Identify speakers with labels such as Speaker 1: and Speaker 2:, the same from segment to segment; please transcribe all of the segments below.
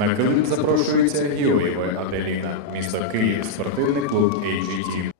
Speaker 1: На килим запрошується Іоєва Аделіна, місто Київ, спортивний клуб AGT.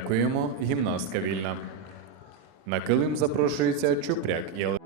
Speaker 1: Дякуємо, гімнастка вільна. На килим запрошується Чупряк Єлена.